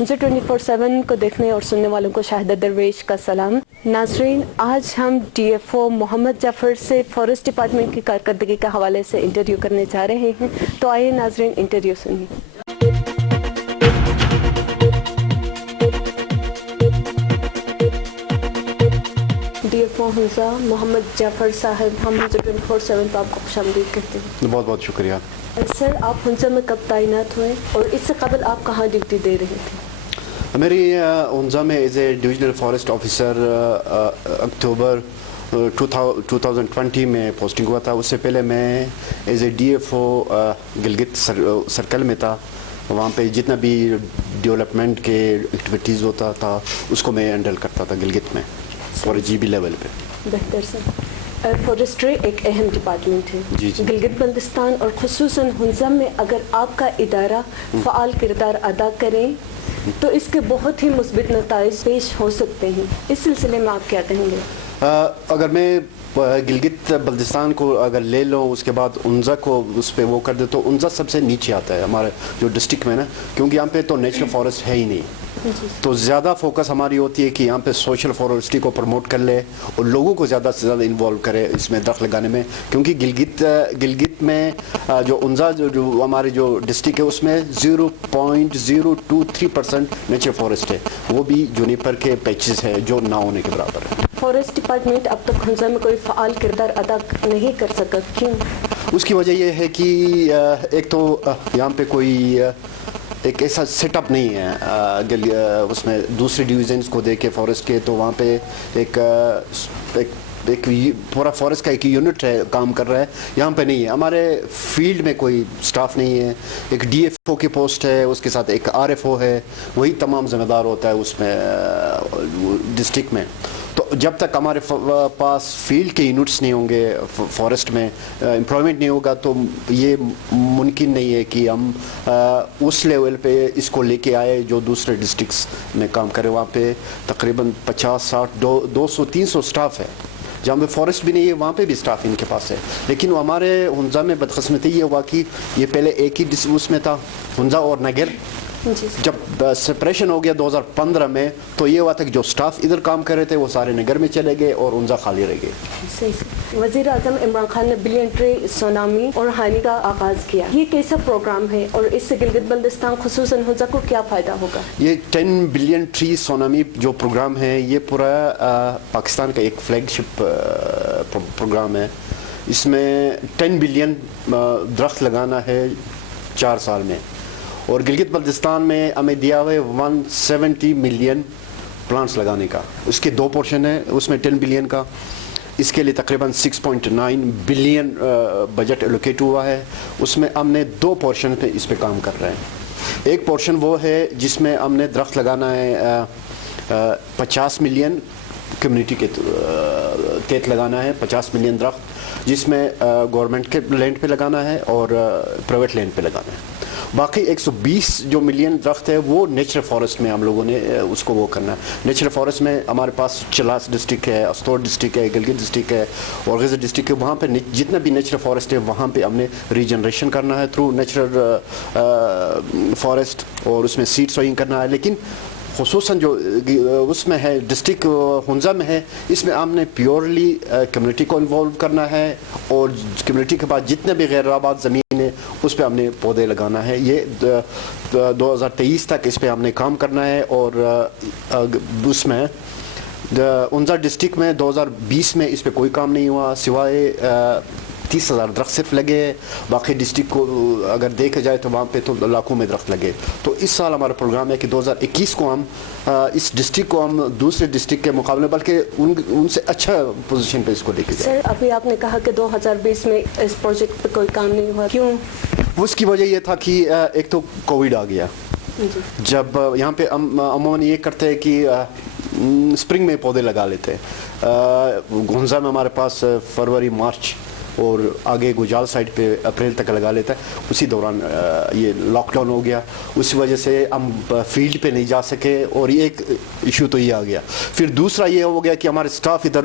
मुझे 24/7 को देखने और सुनने वालों को शाहिदा दरवेश का सलाम। नाजरीन, आज हम DFO मोहम्मद जाफर से फॉरेस्ट डिपार्टमेंट की कारकर्दगी के हवाले से इंटरव्यू करने जा रहे हैं, तो आइए नाजरीन इंटरव्यू सुनिए। DFO हुंजा मोहम्मद जाफर साहब, हम 24/7 पर आपको खुशामदीद कहते हैं। बहुत बहुत शुक्रिया सर, आप हुंजा में कब तैनात हुए और इससे कबल आप कहाँ ड्यूटी दे रहे थे? मेरी हुंजा में as a divisional forest officer October 2020 में पोस्टिंग हुआ था। उससे पहले मैं as a DFO Gilgit circle में था। वहाँ पे जितना भी डेवलपमेंट के एक्टिविटीज़ होता था उसको मैं हैंडल करता था गिलगित में और GB लेवल पे। बेहतर सर। फॉरेस्ट्री एक अहम डिपार्टमेंट है जी। गिलगित बल्तिस्तान और खुसूसन हुंजा में अगर आपका इदारा फ़आल किरदार अदा करें तो इसके बहुत ही मुस्बित नताइज पेश हो सकते हैं। इस सिलसिले में आप क्या कहेंगे? अगर मैं गिलगित बल्तिस्तान को अगर ले लो, उसके बाद हुंजा को उस पर वो कर दे, तो हुंजा सबसे नीचे आता है हमारे जो डिस्ट्रिक्ट में ना, क्योंकि यहाँ पे तो नेचुरल फॉरेस्ट है ही नहीं। तो ज़्यादा फोकस हमारी होती है कि यहाँ पे सोशल फॉरेस्ट्री को प्रमोट कर ले और लोगों को ज़्यादा से ज़्यादा इन्वॉल्व करे इसमें दरख्त लगाने में, क्योंकि गिलगित में जो हुंजा जो हमारे जो डिस्ट्रिक्ट है उसमें 0.023% नेचुरल फॉरेस्ट है, वो भी जूनिपर के पैचेस है जो ना होने के बराबर है। फॉरेस्ट डिपार्टमेंट अब तक हुंजा में कोई फ़आल किरदार अदा नहीं कर सका, क्यों? उसकी वजह यह है कि एक तो यहाँ पे कोई एक ऐसा सेटअप नहीं है उसमें दूसरे डिवीजन्स को देखे फॉरेस्ट के, तो वहाँ पे एक पूरा फॉरेस्ट का एक यूनिट है काम कर रहा है। यहाँ पे नहीं है, हमारे फील्ड में कोई स्टाफ नहीं है। एक DFO की पोस्ट है, उसके साथ एक RFO है, वही तमाम जिम्मेदार होता है उसमें डिस्ट्रिक्ट में। तो जब तक हमारे पास फील्ड के यूनिट्स नहीं होंगे, फॉरेस्ट में एम्प्लॉयमेंट नहीं होगा, तो ये मुमकिन नहीं है कि हम उस लेवल पे इसको लेके आए जो दूसरे डिस्ट्रिक्ट्स में काम करें। वहाँ पे तकरीबन 50-60-200-300 स्टाफ है। जहाँ पे फॉरेस्ट भी नहीं है वहाँ पे भी स्टाफ इनके पास है। लेकिन हमारे हुंजा में बदकिस्मती ये हुआ कि ये पहले एक ही उसमें था, हुंजा और नगर। जब सेपरेशन हो गया 2015 में, तो ये हुआ था कि जो स्टाफ इधर काम कर रहे थे वो सारे नगर में चले गए और हुंजा खाली रह गए। वज़ीर आज़म इमरान खान ने बिलियन ट्री सुनामी और हानि का आगाज़ किया। ये कैसा प्रोग्राम है और इससे गिलगित बल्तिस्तान खुसूसन हुंजा को क्या फ़ायदा होगा? ये 10 बिलियन ट्री सुनामी जो प्रोग्राम है, ये पूरा पाकिस्तान का एक फ्लैगशिप प्रोग्राम है। इसमें 10 बिलियन दरख्त लगाना है 4 साल में, और गिलगित बल्तिस्तान में हमें दिया हुआ है 170 मिलियन प्लांट्स लगाने का। उसके 2 पोर्शन है, उसमें 10 बिलियन का, इसके लिए तकरीबन 6.9 बिलियन बजट एलोकेट हुआ है। उसमें हमने 2 पोर्शन पे इस पे काम कर रहे हैं। एक पोर्शन वो है जिसमें हमने दरख्त लगाना है 50 मिलियन कम्युनिटी के तहत लगाना है, 50 मिलियन दरख्त, जिसमें गवर्नमेंट के लैंड पे लगाना है और प्राइवेट लैंड पे लगाना है। बाकी 120 जो मिलियन दरख्त है वो नेचुरल फॉरेस्ट में हम लोगों ने उसको वो करना है। नेचुरल फॉरेस्ट में हमारे पास चिलास डिस्ट्रिक्ट है, अस्तोर डिस्ट्रिक्ट है, गिलगित डिस्ट्रिक्ट है और गज़र डिस्ट्रिक्ट है। वहाँ पे जितना भी नेचुरल फॉरेस्ट है वहाँ पे हमने रीजनरेशन करना है थ्रू नेचुरल फॉरेस्ट, और उसमें सीड सोइंग करना है। लेकिन खुसूसन जो उसमें है डिस्ट्रिक्ट हुंजा में है, इसमें हमने प्योरली कम्युनिटी को इन्वॉल्व करना है और कम्युनिटी के बाद जितने भी गैर आबाद ज़मीन है उस पर हमने पौधे लगाना है। ये 2023 तक इस पर हमने काम करना है। और उसमें हुंजा डिस्ट्रिक्ट में 2020 में इस पर कोई काम नहीं हुआ, सिवाय 30,000 दरख्त सिर्फ लगे। बाकी डिस्ट्रिक्ट को अगर देखा जाए तो वहाँ पे तो लाखों में दरख्त लगे। तो इस साल हमारा प्रोग्राम है कि 2021 को हम इस डिस्ट्रिक्ट को हम दूसरे डिस्ट्रिक्ट के मुकाबले बल्कि उनसे अच्छा पोजीशन पे इसको लेके जाए। सर, अभी आपने कहा कि 2020 में इस प्रोजेक्ट पे कोई काम नहीं हुआ, क्यों? उसकी वजह ये था कि एक तो कोविड आ गया। जब यहाँ पे अमूमन ये करते हैं कि स्प्रिंग में पौधे लगा लेते हैं। हुंजा में हमारे पास फरवरी मार्च और आगे गुजाल साइड पे अप्रैल तक लगा लेता है। उसी दौरान ये लॉकडाउन हो गया, उस वजह से हम फील्ड पे नहीं जा सके और ये एक इशू तो ये आ गया। फिर दूसरा ये हो गया कि हमारे स्टाफ इधर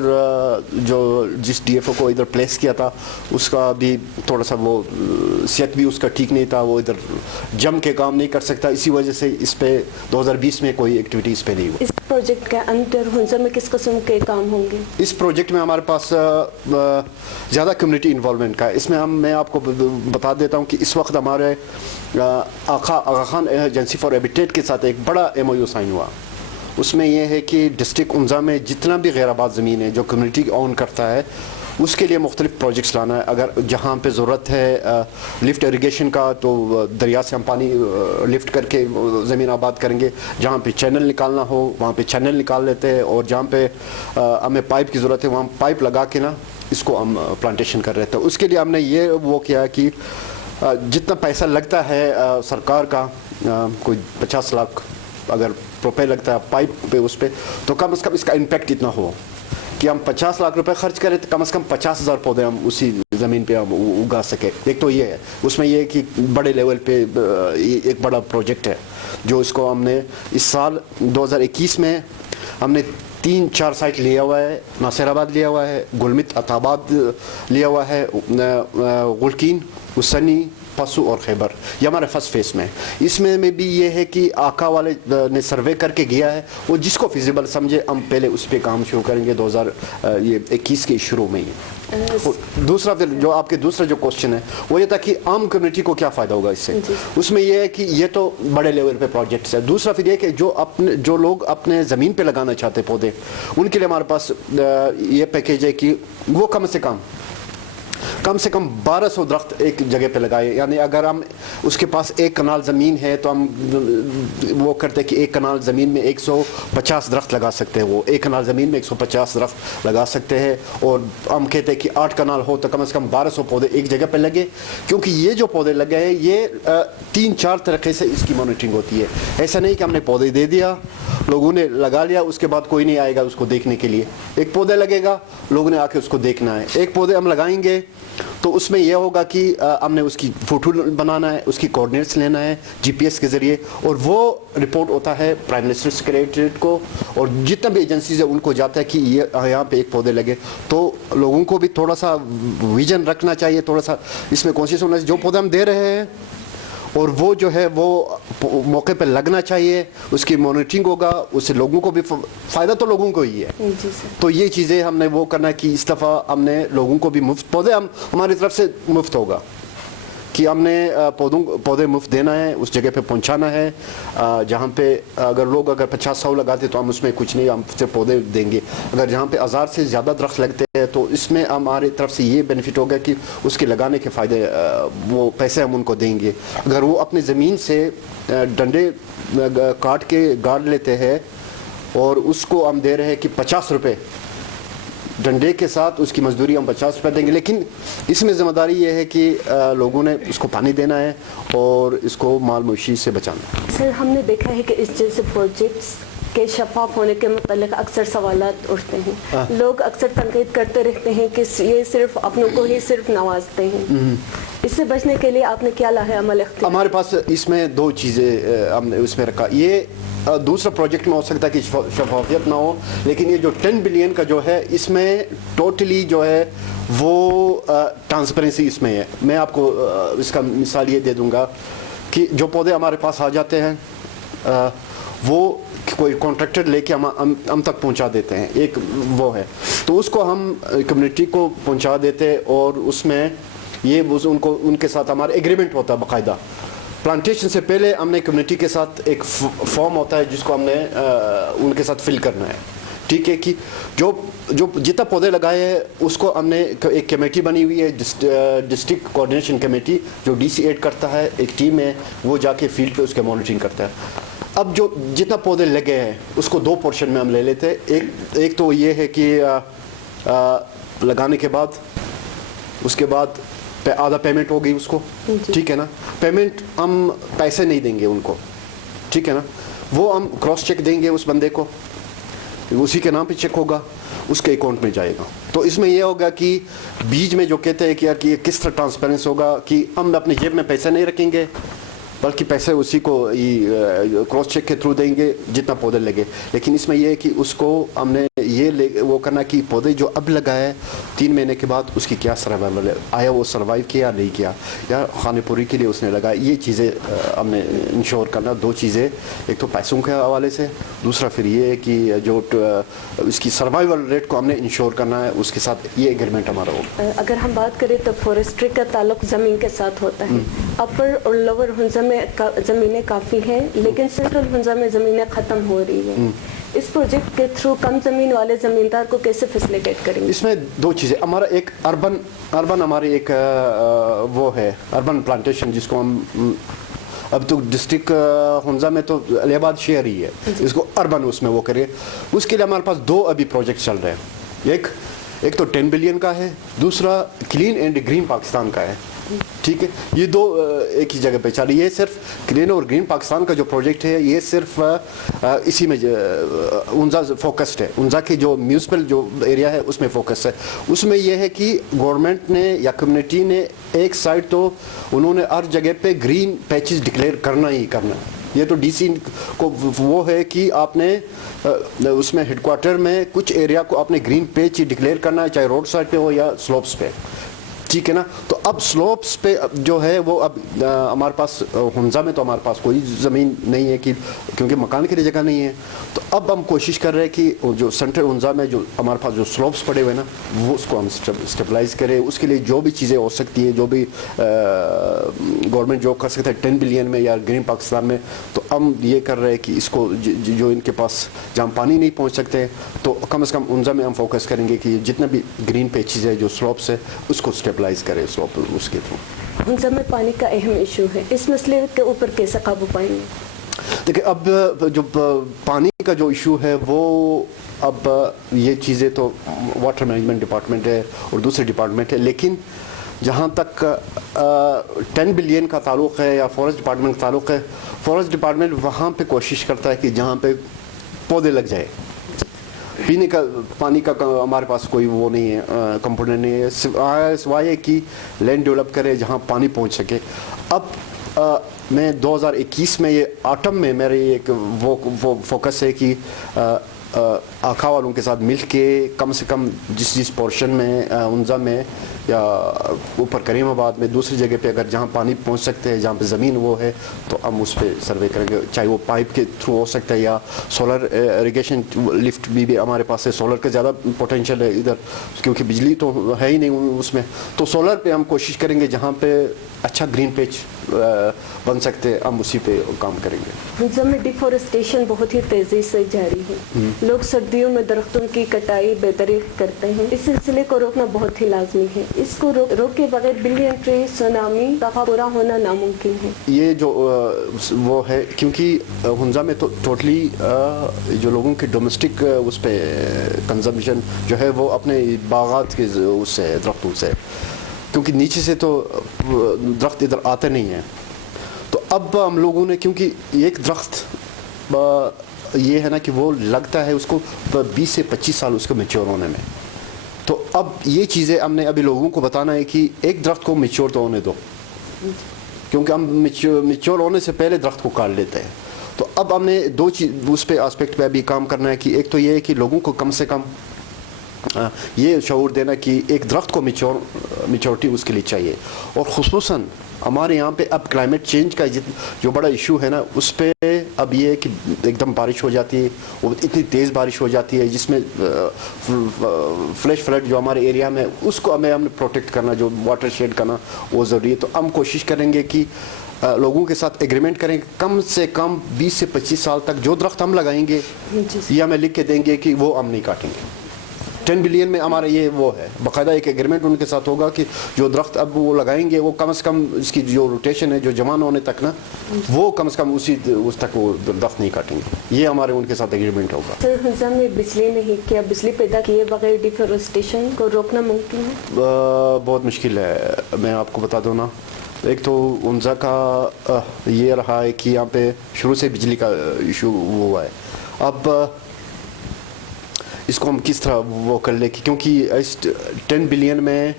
जो जिस डीएफओ को इधर प्लेस किया था उसका भी थोड़ा सा वो सेहत भी उसका ठीक नहीं था, वो इधर जम के काम नहीं कर सकता, इसी वजह से इस पे 2020 में कोई एक्टिविटी इस पे नहीं हुई। इस प्रोजेक्ट के अंदर हुंजर में किस किस्म के काम होंगे? इस प्रोजेक्ट में हमारे पास ज़्यादा कम्युनिटी इन्वॉल्वमेंट का है। इसमें मैं आपको बता देता हूँ कि इस वक्त हमारे आगा खान एजेंसी फॉर हैबिटेट के साथ एक बड़ा MOU साइन हुआ। उसमें यह है कि डिस्ट्रिक्ट उन्जा में जितना भी गैराबाद ज़मीन है जो कम्युनिटी ऑन करता है उसके लिए मुख्तलिफ प्रोजेक्ट्स लाना है। अगर जहाँ पे ज़रूरत है लिफ्ट इरिगेशन का तो दरिया से हम पानी लिफ्ट करके ज़मीन आबाद करेंगे, जहाँ पे चैनल निकालना हो वहाँ पे चैनल निकाल लेते हैं, और जहाँ पे हमें पाइप की ज़रूरत है वहाँ पाइप लगा के ना इसको हम प्लांटेशन कर रहे थे। उसके लिए हमने ये वो किया कि जितना पैसा लगता है सरकार का कोई 50 लाख अगर रुपये लगता है पाइप पे उस पर, तो कम से कम इसका इम्पैक्ट इतना हो कि हम 50 लाख रुपए खर्च करें तो कम से कम 50,000 पौधे हम उसी ज़मीन पे हम उगा सके। एक तो ये है, उसमें ये है कि बड़े लेवल पे एक बड़ा प्रोजेक्ट है जो इसको हमने इस साल 2021 में हमने 3-4 साइट लिया हुआ है। नासिराबाद लिया हुआ है, गुलमित अताबाद लिया हुआ है, गुलकीन, हुसैनी, पसू और खैबर, ये हमारे फर्स्ट फेस में। इसमें में भी ये है कि आका वाले ने सर्वे करके गया है, वो जिसको फिजिबल समझे हम पहले उस पर काम शुरू करेंगे 2021 के शुरू में ही। दूसरा फिर जो आपके दूसरा जो क्वेश्चन है वो ये था कि आम कम्युनिटी को क्या फ़ायदा होगा इससे। उसमें ये है कि ये तो बड़े लेवल पे प्रोजेक्ट्स है। दूसरा फिर ये कि जो लोग अपने ज़मीन पे लगाना चाहते पौधे, उनके लिए हमारे पास ये पैकेज है कि वो कम से कम 1200 दरख्त एक जगह पे लगाए। यानी अगर हम उसके पास 1 कनाल ज़मीन है तो हम वो करते हैं कि 1 कनाल ज़मीन में 150 दरख्त लगा सकते हैं। वो 1 कनाल ज़मीन में 150 दरख्त लगा सकते हैं, और हम कहते हैं कि 8 कनाल हो तो कम से कम 1200 पौधे एक जगह पे लगे। क्योंकि ये जो पौधे लगे हैं ये 3-4 तरीके से इसकी मॉनिटरिंग होती है। ऐसा नहीं कि हमने पौधे दे दिया, लोगों ने लगा लिया, उसके बाद कोई नहीं आएगा उसको देखने के लिए। एक पौधा लगेगा, लोगों ने आके उसको देखना है। एक पौधे हम लगाएंगे तो उसमें यह होगा कि हमने उसकी फ़ोटो बनाना है, उसकी कोऑर्डिनेट्स लेना है GPS के ज़रिए, और वो रिपोर्ट होता है प्राइम मिनिस्टर सेक्रेटरीट को, और जितना भी एजेंसीज है उनको जाता है कि ये यहाँ पे एक पौधे लगे। तो लोगों को भी थोड़ा सा विजन रखना चाहिए, थोड़ा सा इसमें कोशिश होना चाहिए जो पौधे हम दे रहे हैं और वो जो है वो मौके पे लगना चाहिए, उसकी मॉनिटरिंग होगा, उससे लोगों को भी फ़ायदा तो लोगों को ही है। जी सर। तो ये चीज़ें हमने वो करना है कि इस दफ़ा हमने लोगों को भी मुफ्त पौधे हमारी तरफ से मुफ्त होगा कि हमने पौधे मुफ्त देना है, उस जगह पे पहुंचाना है जहाँ पे अगर लोग 50-100 लगाते तो हम उसमें कुछ नहीं, हम सिर्फ पौधे देंगे। अगर जहाँ पे 1000 से ज़्यादा दरख्त लगते हैं तो इसमें हमारी तरफ से ये बेनिफिट होगा कि उसके लगाने के फ़ायदे वो पैसे हम उनको देंगे। अगर वो अपनी ज़मीन से डंडे काट के गाड़ लेते हैं और उसको हम दे रहे हैं कि 50 रुपये डंडे के साथ, उसकी मजदूरी हम 50 रुपये देंगे। लेकिन इसमें ज़िम्मेदारी ये है कि लोगों ने उसको पानी देना है और इसको माल मवेशी से बचाना है। सर, हमने देखा है कि इस जैसे प्रोजेक्ट्स के शफाफ होने के मतलब अक्सर सवालात उठते हैं। लोग अक्सर तनकीद करते रहते हैं कि ये सिर्फ अपनों को ही सिर्फ नवाजते हैं। इससे बचने के लिए आपने क्या लाहे अमल इख्तियार? हमारे पास इसमें 2 चीज़ें हमने उसमें रखा। ये दूसरा प्रोजेक्ट में हो सकता है कि शफाफियत ना हो, लेकिन ये जो 10 बिलियन का जो है इसमें टोटली जो है वो ट्रांसपेरेंसी इसमें है। मैं आपको इसका मिसाल ये दे दूंगा कि जो पौधे हमारे पास आ जाते हैं वो कोई कॉन्ट्रैक्टर लेके हम तक पहुंचा देते हैं, एक वो है, तो उसको हम कम्युनिटी को पहुंचा देते हैं और उसमें ये उनको उनके साथ हमारा एग्रीमेंट होता है बाकायदा। प्लांटेशन से पहले हमने कम्युनिटी के साथ एक फॉर्म होता है जिसको हमने उनके साथ फिल करना है, ठीक है, कि जो जितना पौधे लगाए हैं उसको हमने एक कमेटी बनी हुई है, डिस्ट्रिक्ट कोऑर्डिनेशन कमेटी, जो DC ऐड करता है, एक टीम है, वो जाके फील्ड पे उसके मॉनिटरिंग करता है। अब जो जितना पौधे लगे हैं उसको 2 पोर्शन में हम ले लेते हैं। एक तो ये है कि लगाने के बाद उसके बाद आधा पेमेंट हो गई उसको, ठीक है ना, पेमेंट हम पैसे नहीं देंगे उनको, ठीक है ना, वो हम क्रॉस चेक देंगे उस बंदे को उसी के नाम पे चेक होगा, उसके अकाउंट में जाएगा। तो इसमें यह होगा कि बीच में जो कहते हैं कि यार कि ये किस तरह ट्रांसपेरेंस होगा कि हम अपने जेब में पैसे नहीं रखेंगे, बल्कि पैसे उसी को क्रॉस चेक के थ्रू देंगे जितना पौधे लगे। लेकिन इसमें यह है कि उसको हमने ये वो करना कि पौधे जो अब लगाए 3 महीने के बाद उसकी क्या सर्वाइवल है, आया वो सर्वाइव किया नहीं किया, या खाने पूरी के लिए उसने लगाया, ये चीज़ें हमने इंश्योर करना। 2 चीज़ें, एक तो पैसों के हवाले से, दूसरा फिर ये है कि जो इसकी सर्वाइवल रेट को हमने इंश्योर करना है, उसके साथ ये एग्रीमेंट हमारा होगा। अगर हम बात करें तो फॉरेस्ट्री का ताल्लुक ज़मीन के साथ होता है। अपर और लोअर हुंजा में ज़मीनें काफ़ी हैं, लेकिन सेंट्रल हुंजा में ज़मीनें ख़त्म हो रही हैं। इस प्रोजेक्ट के थ्रू कम ज़मीन वाले ज़मींदार को कैसे फैसिलिटेट करेंगे? इसमें 2 चीज़ें, हमारा एक अर्बन हमारी एक वो है अर्बन प्लांटेशन, जिसको हम अब तो डिस्ट्रिक्ट हुंजा में तो इलाहाबाद शहर ही है, इसको अर्बन उसमें वो करें। उसके लिए हमारे पास 2 अभी प्रोजेक्ट चल रहे हैं। एक तो 10 बिलियन का है, दूसरा क्लीन एंड ग्रीन पाकिस्तान का है। ठीक है, ये 2 एक ही जगह पे चल रही है। ये सिर्फ क्लीन और ग्रीन पाकिस्तान का जो प्रोजेक्ट है ये सिर्फ इसी में उनजा फोकस्ड है, उनजा की जो म्यूनसिपल जो एरिया है उसमें फोकस है। उसमें यह है कि गवर्नमेंट ने या कम्युनिटी ने एक साइड तो उन्होंने हर जगह पे ग्रीन पैचेस डिक्लेयर करना ही करना। ये तो डीसी को वो है कि आपने उसमें हेडक्वार्टर में कुछ एरिया को आपने ग्रीन पैच ही डिक्लेयर करना है, चाहे रोड साइड पे हो या स्लोप्स पे, ठीक है ना। तो अब स्लोप्स पे जो है वो अब हमारे पास हुंजा में तो हमारे पास कोई ज़मीन नहीं है कि क्योंकि मकान के लिए जगह नहीं है। तो अब हम कोशिश कर रहे हैं कि जो सेंट्रल हुंजा में जो हमारे पास जो स्लोप्स पड़े हुए हैं ना, वो उसको हम स्टेबलाइज करें। उसके लिए जो भी चीज़ें हो सकती हैं, जो भी गवर्नमेंट जो कर सकता है 10 बिलियन में या ग्रीन पाकिस्तान में, तो हम ये कर रहे हैं कि इसको जो इनके पास जहाँ पानी नहीं पहुँच सकते, तो कम से कम हुंजा में हम फोकस करेंगे कि जितना भी ग्रीन पैचेज है, जो स्लोप्स है, उसको स्टेबलाइज करें स्लोप उसके थ्रू। हुंजा में पानी का अहम इशू है, इस मसले के ऊपर कैसे काबू पाएंगे? देखिए, अब जो पानी का जो इशू है वो अब ये चीज़ें तो वाटर मैनेजमेंट डिपार्टमेंट है और दूसरे डिपार्टमेंट है, लेकिन जहाँ तक 10 बिलियन का ताल्लुक़ है या फॉरेस्ट डिपार्टमेंट का ताल्लुक़ है, फॉरेस्ट डिपार्टमेंट वहाँ पे कोशिश करता है कि जहाँ पे पौधे लग जाए। पीने का पानी का हमारे पास कोई वो नहीं है, कंपोनेंट नहीं है, सिवाय कि लैंड डेवलप करे जहाँ पानी पहुँच सके। अब मैं 2021 में ये ऑटम में मेरे एक वो फोकस है कि आखा वालों के साथ मिल के कम से कम जिस पोर्शन में हुंजा में या ऊपर करीमाबाद में दूसरी जगह पे अगर जहाँ पानी पहुँच सकते हैं, जहाँ पे ज़मीन वो है, तो हम उस पर सर्वे करेंगे। चाहे वो पाइप के थ्रू हो सकता है या सोलर इरिगेशन लिफ्ट भी हमारे पास है। सोलर का ज़्यादा पोटेंशियल है इधर, क्योंकि बिजली तो है ही नहीं उसमें। तो सोलर पे हम कोशिश करेंगे जहाँ पे अच्छा ग्रीन पेज बन सकते हैं, हम उसी पे काम करेंगे। हुंजा में डिफॉरेस्टेशन बहुत ही तेज़ी से जारी है। लोग सर्दियों में दरख्तों की कटाई बेदरीग करते हैं। इस सिलसिले को रोकना बहुत ही लाजमी है। इसको रोक के बगैर बिलियन ट्री सुनामी का पूरा होना नामुमकिन है। ये जो वो है, क्योंकि हुंजा में तो टोटली जो लोगों के डोमेस्टिक उस पे कंजम्पशन जो है वो अपने बागात के उससे दरख्तों से, क्योंकि नीचे से तो दरख्त इधर आते नहीं हैं। तो अब हम लोगों ने, क्योंकि एक दरख्त ये है ना कि वो लगता है उसको 20 से 25 साल उसको मैच्योर होने में। तो अब ये चीज़ें हमने अभी लोगों को बताना है कि एक दरख्त को मैच्योर तो होने दो, क्योंकि हम मैच्योर होने से पहले दरख्त को काट लेते हैं। तो अब हमने 2 चीज़ उस पे एस्पेक्ट पे अभी काम करना है कि एक तो ये है कि लोगों को कम से कम ये शऊर देना कि एक दरख्त को मैच्योरिटी उसके लिए चाहिए। और खुसूसन हमारे यहाँ पे अब क्लाइमेट चेंज का जो बड़ा इशू है ना, उस पे अब ये है कि एकदम बारिश हो जाती है, वो इतनी तेज़ बारिश हो जाती है जिसमें फ्लैश फ्लड जो हमारे एरिया में, उसको हमने प्रोटेक्ट करना, जो वाटर शेड करना वो ज़रूरी है। तो हम कोशिश करेंगे कि लोगों के साथ एग्रीमेंट करें, कम से कम 20 से 25 साल तक जो दरख्त हम लगाएंगे ये हमें लिख के देंगे कि वो हम नहीं काटेंगे। 10 बिलियन में हमारा ये वो है, बाकायदा एक एग्रीमेंट उनके साथ होगा कि जो दरख्त अब वो लगाएंगे वो कम से कम इसकी जो रोटेशन है, जो जवान होने तक ना, वो कम से कम उस तक वो दरख्त नहीं काटेंगे। ये हमारे उनके साथ एग्रीमेंट होगा। सर, हुंजा में बिजली नहीं, क्या बिजली पैदा किए बगैर डिफॉरेस्टेशन को रोकना मुमकिन है? बहुत मुश्किल है, मैं आपको बता दूँ ना। एक तो हुंजा का ये रहा है कि यहाँ पे शुरू से बिजली का इशू हुआ है। अब इसको हम किस तरह वो कर ले, क्योंकि इस 10 बिलियन में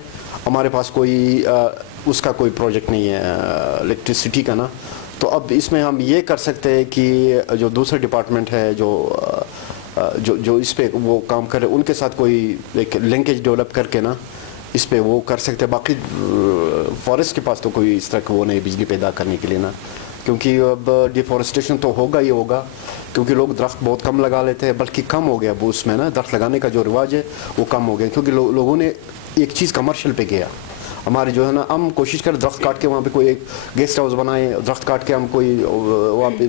हमारे पास कोई उसका कोई प्रोजेक्ट नहीं है इलेक्ट्रिसिटी का ना। तो अब इसमें हम ये कर सकते हैं कि जो दूसरे डिपार्टमेंट है जो इस पे वो काम करे, उनके साथ कोई एक लिंकेज डेवलप करके ना इस पे वो कर सकते हैं। बाकी फॉरेस्ट के पास तो कोई इस तरह वो नहीं बिजली पैदा करने के लिए ना, क्योंकि अब डिफॉरेस्टेशन तो होगा ही होगा, क्योंकि लोग दरख्त बहुत कम लगा लेते हैं, बल्कि कम हो गया वो उसमें ना, दरख्त लगाने का जो रिवाज है वो कम हो गया, क्योंकि लोगों ने एक चीज़ कमर्शियल पे गया। हमारे जो है ना, हम कोशिश करें दरख्त काट के वहाँ पे कोई एक गेस्ट हाउस बनाए, दरख्त काट के हम कोई वहाँ पे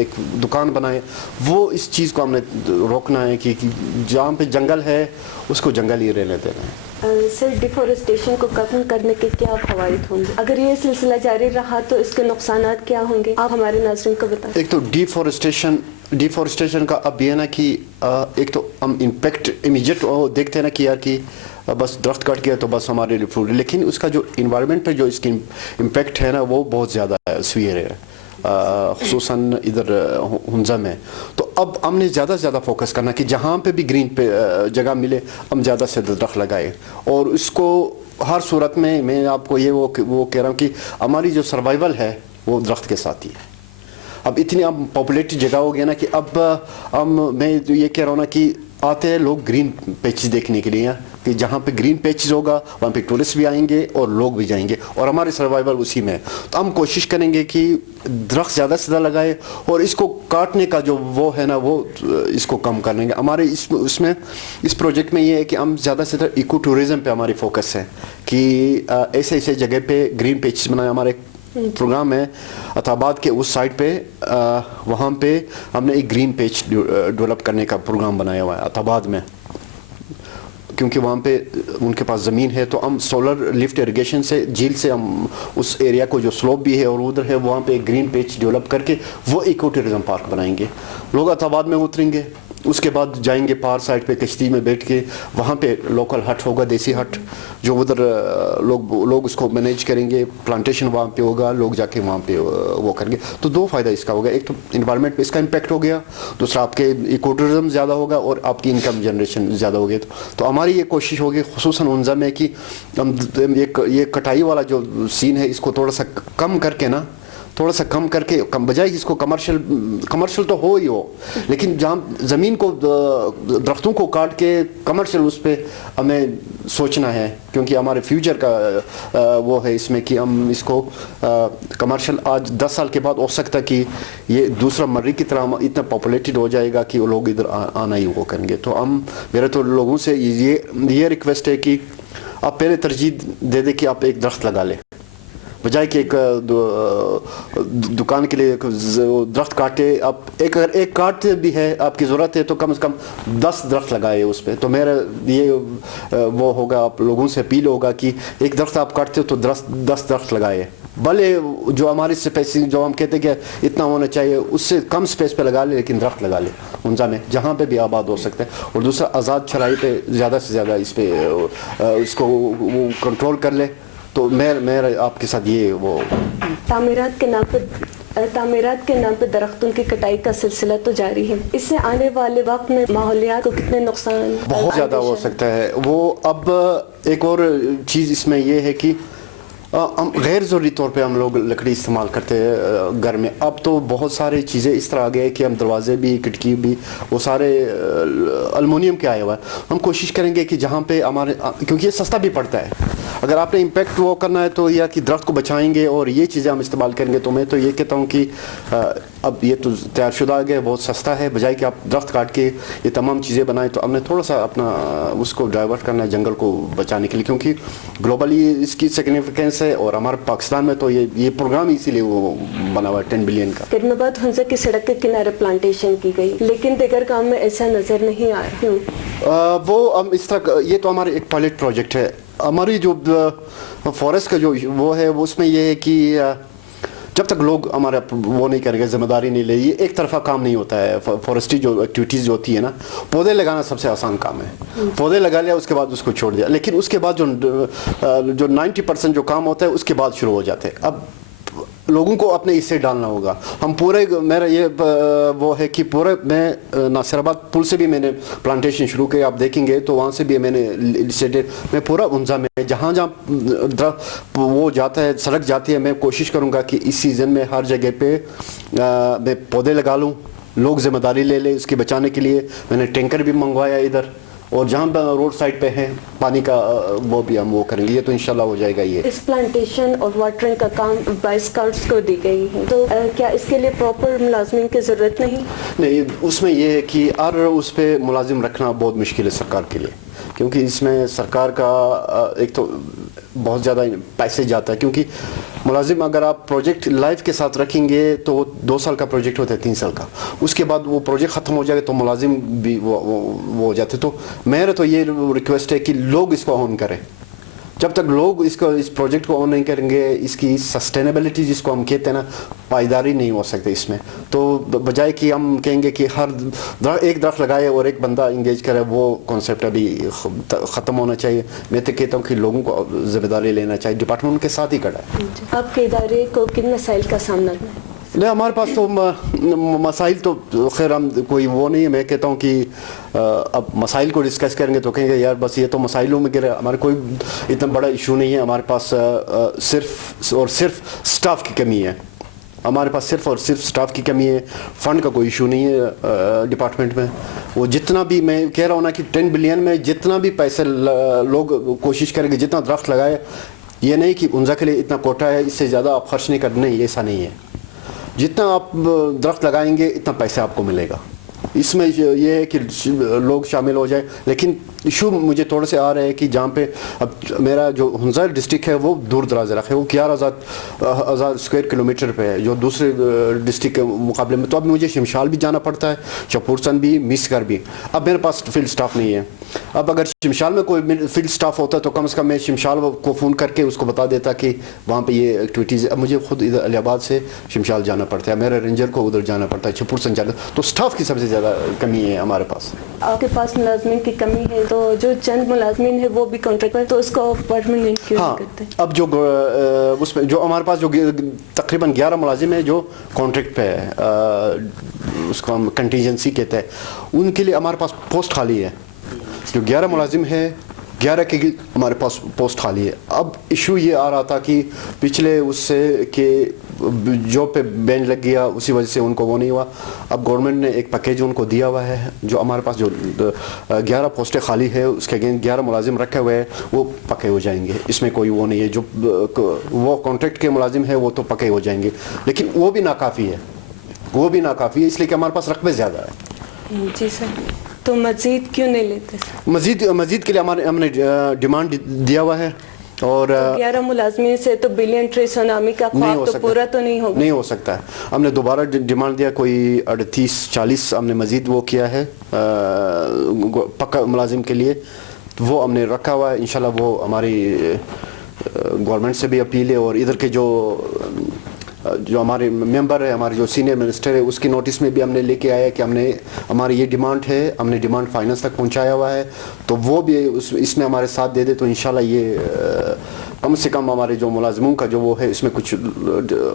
एक दुकान बनाए। वो इस चीज़ को हमने रोकना है कि जहाँ पे जंगल है उसको जंगल ही रहने देना है। सर, डिफॉरेस्टेशन को खत्म करने के क्या फ़वाइद होंगे? अगर ये सिलसिला जारी रहा तो इसके नुकसानात क्या होंगे, आप हमारे नाज़रीन को बताएं। एक तो डिफॉरेस्टेशन का अब ये ना कि एक तो हम इम्पैक्ट इमीडिएट देखते हैं ना कि यार कि बस दरख्त कट गया तो बस हमारे लिए फ्रूट, लेकिन उसका जो इन्वायरमेंट पर जो इसकी इम्पैक्ट है ना वो बहुत ज़्यादा सीवियर है, खुसूसन इधर हुंजा में। तो अब हमने ज़्यादा से ज़्यादा फोकस करना कि जहाँ पे भी ग्रीन पे जगह मिले हम ज़्यादा से दरख्त लगाए, और इसको हर सूरत में मैं आपको ये वो कह रहा हूँ कि हमारी जो सर्वाइवल है वो दरख्त के साथ ही है। अब इतनी अब पॉपुलेटेड जगह हो गया ना कि अब मैं ये कह रहा हूँ ना कि आते हैं लोग ग्रीन पैचेस देखने के लिए, कि जहाँ पे ग्रीन पैचेस होगा वहाँ पे टूरिस्ट भी आएंगे और लोग भी जाएंगे, और हमारी सर्वाइवल उसी में है। तो हम कोशिश करेंगे कि दरख्त ज़्यादा से ज़्यादा लगाए, और इसको काटने का जो वो है ना वो इसको कम कर लेंगे। हमारे उसमें इस प्रोजेक्ट में ये है कि हम ज़्यादा से ज़्यादा इको टूरिज़म पे हमारी फोकस है कि ऐसे ऐसे जगह पे ग्रीन पैचेस बनाए। हमारे प्रोग्राम है अताबाद के उस साइड पे, वहाँ पे हमने एक ग्रीन पेज डेवलप करने का प्रोग्राम बनाया हुआ है अताबाद में, क्योंकि वहाँ पे उनके पास ज़मीन है। तो हम सोलर लिफ्ट इरिगेशन से झील से हम उस एरिया को जो स्लोप भी है और उधर है वहाँ पे एक ग्रीन पेज डेवलप करके वो इको टूरिज्म पार्क बनाएंगे। लोग अताबाद में उतरेंगे, उसके बाद जाएंगे पार साइड पे कश्ती में बैठ के, वहाँ पे लोकल हट होगा, देसी हट, जो उधर लोग उसको मैनेज करेंगे, प्लांटेशन वहाँ पे होगा, लोग जाके वहाँ पे वो करेंगे। तो दो फ़ायदा इसका होगा, एक तो इन्वायरमेंट पे इसका इम्पैक्ट हो गया, दूसरा आपके इको टूरिज्म ज़्यादा होगा और आपकी इनकम जनरेशन ज़्यादा होगी। तो हमारी ये कोशिश होगी खुसूसन उनजा में कि हम ये कटाई वाला जो सीन है इसको थोड़ा सा कम करके ना, थोड़ा सा कम करके बजाय इसको कमर्शियल तो हो ही हो, लेकिन जहाँ ज़मीन को दरख्तों को काट के कमर्शियल उस पर हमें सोचना है, क्योंकि हमारे फ्यूचर का वो है इसमें कि हम इसको कमर्शियल आज 10 साल के बाद हो सकता कि ये दूसरा मर्री की तरह इतना पॉपुलेटेड हो जाएगा कि वो लोग इधर आना ही वो करेंगे। तो मेरे तो लोगों से ये रिक्वेस्ट है कि आप पहले तरजीह दे दें कि आप एक दरख्त लगा लें, बजाय कि एक दुकान के लिए दरख्त काटे। आप अगर एक काटते भी है आपकी ज़रूरत है तो कम से कम 10 दरख्त लगाए उस पर। तो मेरा ये वो होगा, आप लोगों से अपील होगा कि एक दरख्त आप काटते हो तो 10 दरख्त लगाए, भले जो हमारी स्पेस जो हम कहते हैं कि इतना होना चाहिए उससे कम स्पेस पे लगा ले, लेकिन दरख्त लगा ले उनजा में जहाँ पे भी आबाद हो सकते हैं। और दूसरा आज़ाद चराई पे ज़्यादा से ज़्यादा इस पर इसको कंट्रोल कर ले। तो मैं आपके साथ ये वो तामीरात के नाम पे दरख्तों की कटाई का सिलसिला तो जारी है, इससे आने वाले वक्त में माहौलियात को कितने नुकसान बहुत ज़्यादा हो सकता है। वो अब एक और चीज़ इसमें ये है कि हम गैर ज़रूरी तौर पे हम लोग लकड़ी इस्तेमाल करते हैं घर में। अब तो बहुत सारी चीज़ें इस तरह आ गए कि हम दरवाजे भी, खिड़की भी, वो सारे अलमुनियम के आए हुआ है। हम कोशिश करेंगे कि जहाँ पे हमारे, क्योंकि ये सस्ता भी पड़ता है, अगर आपने इम्पैक्ट वो करना है तो या कि दरख्त को बचाएंगे और ये चीज़ें हम इस्तेमाल करेंगे। तो मैं तो ये कहता हूँ कि अब ये तो तैयारशुदा आ गया, बहुत सस्ता है, बजाय कि आप दरख्त काट के ये तमाम चीज़ें बनाएं। तो हमने थोड़ा सा अपना उसको डाइवर्ट करना है जंगल को बचाने के लिए, क्योंकि ग्लोबली इसकी सिग्निफिकेंस है और हमारे पाकिस्तान में तो ये प्रोग्राम इसीलिए वो बना हुआ है 10 बिलियन का। किरमाबाद हुंजा की सड़क के किनारे प्लांटेशन की गई, लेकिन दिगर काम में ऐसा नजर नहीं आ रहा। क्यों? वो हम इस तरह, ये तो हमारे एक पायलट प्रोजेक्ट है। हमारी जो फॉरेस्ट का जो वो है वो उसमें ये है कि जब तक लोग हमारे वो नहीं करेंगे, जिम्मेदारी नहीं लेगी, एक तरफा काम नहीं होता है। फॉरेस्ट्री जो एक्टिविटीज़ जो होती है ना, पौधे लगाना सबसे आसान काम है, पौधे लगा लिया उसके बाद उसको छोड़ दिया, लेकिन उसके बाद जो 90% जो काम होता है उसके बाद शुरू हो जाते हैं। अब लोगों को अपने इससे डालना होगा। हम पूरे मेरा ये वो है कि पूरे मैं नासिराबाद पुल से भी मैंने प्लांटेशन शुरू किया, आप देखेंगे तो वहाँ से भी मैंने मैं पूरा उनजा में जहाँ जहाँ वो जाता है, सड़क जाती है, मैं कोशिश करूँगा कि इस सीज़न में हर जगह पे मैं पौधे लगा लूँ, लोग जिम्मेदारी ले ले उसके बचाने के लिए। मैंने टैंकर भी मंगवाया इधर, और जहाँ रोड साइड पे है पानी का वो भी हम वो करेंगे, ये तो इंशाल्लाह हो जाएगा। ये इस प्लांटेशन और वाटरिंग का काम 22 स्काउट्स को दी गई है, तो क्या इसके लिए प्रॉपर मुलाजमिन की ज़रूरत नहीं? उसमें ये है कि और उस पर मुलाजिम रखना बहुत मुश्किल है सरकार के लिए, क्योंकि इसमें सरकार का एक तो बहुत ज़्यादा पैसे जाता है, क्योंकि मुलाजिम अगर आप प्रोजेक्ट लाइफ के साथ रखेंगे तो 2 साल का प्रोजेक्ट होता है, 3 साल का, उसके बाद वो प्रोजेक्ट ख़त्म हो जाएगा तो मुलाजिम भी वो हो जाते। तो मेरा तो ये रिक्वेस्ट है कि लोग इसको ऑन करें। जब तक लोग इस प्रोजेक्ट को ऑन नहीं करेंगे, इसकी सस्टेनेबिलिटी जिसको हम कहते हैं ना, पायदारी नहीं हो सकती इसमें। तो बजाय कि हम कहेंगे कि हर एक दरख्त लगाए और एक बंदा इंगेज करे, वो कॉन्सेप्ट अभी ख़त्म होना चाहिए। मैं तो कहता हूँ कि लोगों को जिम्मेदारी लेना चाहिए, डिपार्टमेंट उनके साथ ही खड़ा है। आपके इदारे को किन मसाइल का सामना करना है? नहीं, हमारे पास तो मसाइल तो खैर हम कोई वो नहीं है। मैं कहता हूँ कि अब मसाइल को डिस्कस करेंगे तो कहेंगे यार बस ये तो मसाइलों में गिरे। हमारे कोई इतना बड़ा इशू नहीं है। हमारे पास सिर्फ और सिर्फ स्टाफ की कमी है। हमारे पास सिर्फ और सिर्फ स्टाफ की कमी है। फ़ंड का कोई इशू नहीं है डिपार्टमेंट में। वो जितना भी मैं कह रहा हूँ ना कि 10 बिलियन में जितना भी पैसे लोग कोशिश करेंगे, जितना दरख्त लगाए, ये नहीं कि उनजा के लिए इतना कोटा है इससे ज़्यादा आप खर्च नहीं करना, नहीं, ऐसा नहीं है। जितना आप दरख्त लगाएंगे इतना पैसा आपको मिलेगा। इसमें ये है कि लोग शामिल हो जाए। लेकिन इशू मुझे थोड़े से आ रहे हैं कि जहाँ पे अब मेरा जो हुंजार डिस्ट्रिक्ट है वो दूर दराज इलाका है, वो 11,000 स्क्वायर किलोमीटर पे है जो दूसरे डिस्ट्रिक्ट के मुकाबले में। तो अब मुझे शिमशाल भी जाना पड़ता है, चपूरसन भी, मिसकर भी। अब मेरे पास फील्ड स्टाफ नहीं है। अब अगर शिमशाल में कोई फील्ड स्टाफ होता तो कम से कम मैं शिमशाल को फ़ोन करके उसको बता देता कि वहाँ पे ये एक्टिविटीज़। अब मुझे खुद इधर अलियाबाद से शिमशाल जाना पड़ता है, मेरे रेंजर को उधर जाना पड़ता है, चपूरसन जाना। तो स्टाफ की सबसे ज़्यादा कमी है हमारे पास। आपके पास मुलाजमिन की कमी है, तो जो चंद मुलाजमिन है वो भी कॉन्ट्रैक्ट पर, तो उसको परमानेंट क्यों नहीं करते? अब जो उसमें जो हमारे पास जो तकरीबन 11 मुलाजिम है जो कॉन्ट्रैक्ट पे है, उसको हम कंटीजेंसी कहते हैं, उनके लिए हमारे पास पोस्ट खाली है। जो 11 मुलाजिम है, 11 के हमारे पास पोस्ट खाली है। अब इशू ये आ रहा था कि पिछले उससे कि जॉब पे बैन लग गया, उसी वजह से उनको वो नहीं हुआ। अब गवर्नमेंट ने एक पैकेज उनको दिया हुआ है। जो हमारे पास जो 11 पोस्टें खाली है उसके अगेंस्ट 11 मुलाजिम रखे हुए हैं, वो पक्के हो जाएंगे। इसमें कोई वो नहीं है। जो वो कॉन्ट्रैक्ट के मुलाजिम है वो तो पक्के हो जाएंगे, लेकिन वो भी नाकाफ़ी है। वो भी नाकाफ़ी है इसलिए कि हमारे पास रकबे ज़्यादा है। जी सर, तो मजीद क्यों नहीं लेते? मजीद के लिए हमने डिमांड दिया हुआ है। और 11 मुलाजमीन से तो बिलियन ट्री सुनामी का ख्वाब तो पूरा तो नहीं होगा। नहीं हो सकता है। हमने दोबारा डिमांड दिया, कोई 38-40 हमने मजीद वो किया है पक्का मुलाजिम के लिए, वो हमने रखा हुआ है। इंशाल्लाह वो हमारी गवर्नमेंट से भी अपील है, और इधर के जो हमारे मेंबर है, हमारे जो सीनियर मिनिस्टर है, उसकी नोटिस में भी हमने लेके आया कि हमारी ये डिमांड है, हमने डिमांड फाइनेंस तक पहुंचाया हुआ है। तो वो भी इसमें हमारे साथ दे दे तो इंशाल्लाह ये कम से कम हमारे जो मुलाजिमों का जो वो है, इसमें कुछ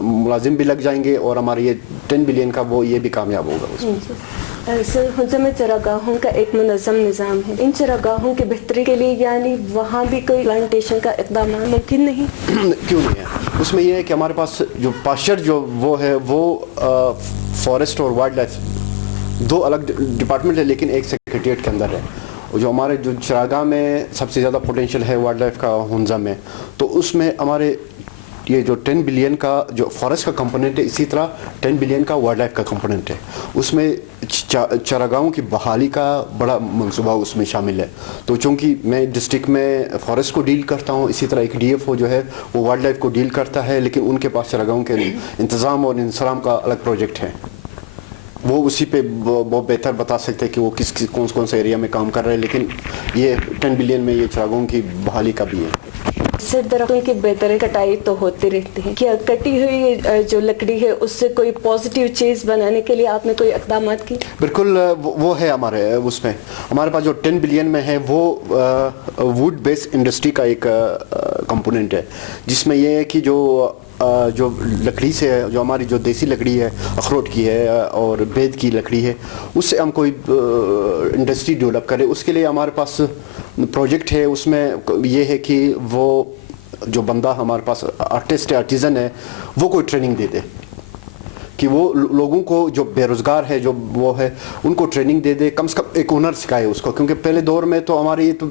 मुलाजिम भी लग जाएंगे और हमारे ये 10 बिलियन का वो ये भी कामयाब होगा। सर, हुंजा में चरागाहों का एक मुनज़्ज़म निज़ाम है। इन चरागाहों की बेहतरी के लिए यानी वहाँ भी कोई प्लांटेशन का इक़दाम मुमकिन नहीं? क्यों नहीं है? उसमें यह है कि हमारे पास जो पास्चर जो वो है वो फॉरेस्ट और वाइल्ड लाइफ 2 अलग डिपार्टमेंट है, लेकिन एक सेक्रेटरीट के अंदर है। जो हमारे जो चरागाह में सबसे ज़्यादा पोटेंशियल है वाइल्ड लाइफ का हुंजा में, तो उसमें हमारे ये जो 10 बिलियन का जो फॉरेस्ट का कंपोनेंट है, इसी तरह 10 बिलियन का वाइल्ड लाइफ का कंपोनेंट है। उसमें चरागाहों की बहाली का बड़ा मंसूबा उसमें शामिल है। तो चूँकि मैं डिस्ट्रिक्ट में फॉरेस्ट को डील करता हूँ, इसी तरह एक DFO जो है वो वाइल्ड लाइफ को डील करता है, लेकिन उनके पास चरागाहों के इंतज़ाम और इंसराम का अलग प्रोजेक्ट है। वो उसी पे बहुत बेहतर बता सकते हैं कि वो कौन से एरिया में काम कर रहे हैं। लेकिन ये 10 बिलियन में ये चरागाहों की बहाली का भी है। सर, दरख्तों की बेहतर कटाई तो होती रहती है, क्या कटी हुई जो लकड़ी है उससे कोई पॉजिटिव चीज़ बनाने के लिए आपने कोई इक़दाम की? बिल्कुल, वो है हमारे उसमें। हमारे पास जो 10 बिलियन में है वो वुड बेस्ड इंडस्ट्री का एक कंपोनेंट है, जिसमें ये है कि जो जो लकड़ी से, जो हमारी जो देसी लकड़ी है, अखरोट की है और बेद की लकड़ी है, उससे हम कोई इंडस्ट्री डेवलप करें। उसके लिए हमारे पास प्रोजेक्ट है। उसमें ये है कि वो जो बंदा हमारे पास आर्टिस्ट है, आर्टिज़न है, वो कोई ट्रेनिंग दे दे, कि वो लोगों को जो बेरोज़गार है, जो वो है, उनको ट्रेनिंग दे दे, कम से कम एक हुनर सिखाए उसको। क्योंकि पहले दौर में तो हमारी तो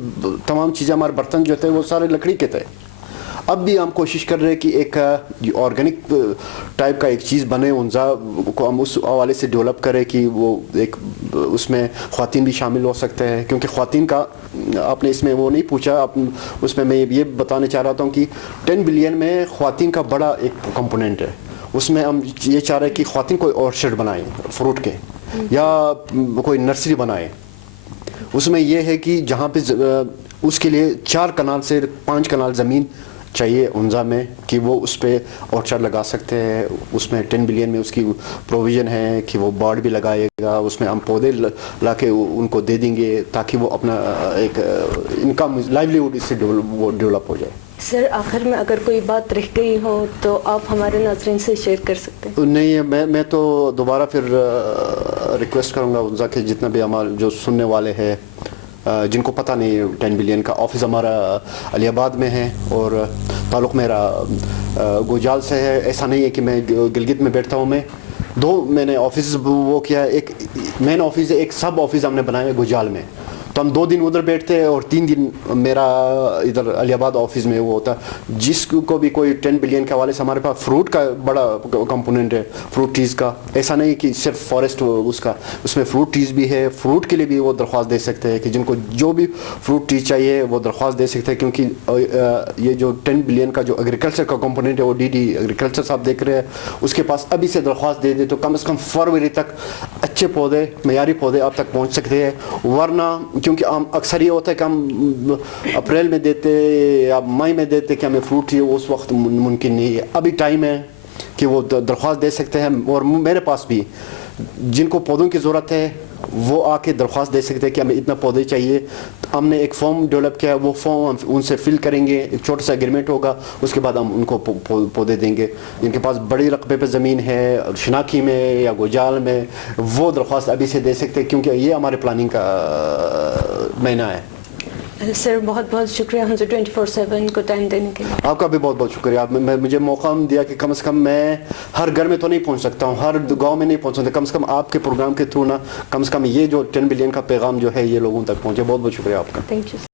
तमाम चीज़ें, हमारे बर्तन जो थे वो सारे लकड़ी के थे। अब भी हम कोशिश कर रहे हैं कि एक ऑर्गेनिक टाइप का एक चीज़ बने, उनजा को हम उस हवाले से डेवलप करें कि वो एक उसमें ख़वातीन भी शामिल हो सकते हैं। क्योंकि ख़वातीन का आपने इसमें वो नहीं पूछा, उसमें मैं ये बताना चाह रहा था कि 10 बिलियन में ख़वातीन का बड़ा एक कंपोनेंट है। उसमें हम ये चाह रहे हैं कि ख़वातीन कोई ऑर्चर्ड बनाए फ्रूट के, या कोई नर्सरी बनाए। उसमें यह है कि जहाँ पे उसके लिए 4 कनाल से 5 कनाल ज़मीन चाहिए उनजा में, कि वो उस पर ऑर्चर्ड लगा सकते हैं। उसमें 10 बिलियन में उसकी प्रोविज़न है कि वो बाड़ भी लगाएगा, उसमें हम पौधे ला के उनको दे देंगे ताकि वो अपना एक इनकम, लाइवलीहुड इससे वो डेवलप हो जाए। सर, आखिर में अगर कोई बात रह गई हो तो आप हमारे नाज़रीन से शेयर कर सकते हैं। नहीं, मैं तो दोबारा फिर रिक्वेस्ट करूँगा उनका कि जितना भी हमारे जो सुनने वाले हैं, जिनको पता नहीं 10 बिलियन का ऑफिस हमारा अलीबाद में है और ताल्लुक़ मेरा गोजाल से है। ऐसा नहीं है कि मैं गिलगित में बैठता हूँ। मैं 2 मैंने ऑफिस वो किया, एक मेन ऑफिस है, एक सब ऑफिस हमने बनाया है गोजाल में। तो हम 2 दिन उधर बैठते हैं और 3 दिन मेरा इधर अलीबाद ऑफिस में वो होता है। जिसको भी कोई 10 बिलियन के हवाले से हमारे पास फ्रूट का बड़ा कंपोनेंट है, फ्रूट ट्रीज़ का। ऐसा नहीं कि सिर्फ फॉरेस्ट उसका, उसमें फ्रूट ट्रीज़ भी है। फ्रूट के लिए भी वो दरख्वास्त दे सकते हैं कि जिनको जो भी फ्रूट ट्रीज चाहिए वो दरख्वास्त दे सकते हैं। क्योंकि ये जो 10 बिलियन का जो एग्रीकल्चर का कंपोनेंट है, वो DD एग्रीकल्चर साहब देख रहे हैं, उसके पास अभी से दरख्वास्त दे दे तो कम से कम फरवरी तक अच्छे पौधे, मयारी पौधे आप तक पहुँच सकते हैं। वरना क्योंकि हम अक्सर ये होता है कि हम अप्रैल में देते या मई में देते कि हमें फ्रूट ही उस वक्त मुमकिन नहीं है। अभी टाइम है कि वो दरख्वास्त दे सकते हैं। और मेरे पास भी जिनको पौधों की ज़रूरत है वो आके दरख्वास्त दे सकते हैं कि हमें इतना पौधे चाहिए। तो हमने एक फॉर्म डेवलप किया, वो फॉर्म हम उनसे फिल करेंगे, एक छोटा सा एग्रीमेंट होगा, उसके बाद हम उनको पौधे देंगे। जिनके पास बड़ी रकबे पे ज़मीन है, शनाखी में या गोजाल में, वो दरख्वास्त अभी से दे सकते हैं क्योंकि ये हमारे प्लानिंग का महीना है। सर, बहुत बहुत शुक्रिया हमसे 24/7 को टाइम देने के लिए। आपका भी बहुत बहुत शुक्रिया। मुझे मौका दिया कि कम से कम मैं हर घर में तो नहीं पहुंच सकता हूं, हर गांव में नहीं पहुंच सकता, कम से कम आपके प्रोग्राम के थ्रू ना कम से कम ये जो 10 बिलियन का पैगाम जो है ये लोगों तक पहुंचे। बहुत बहुत शुक्रिया आपका। Thank you.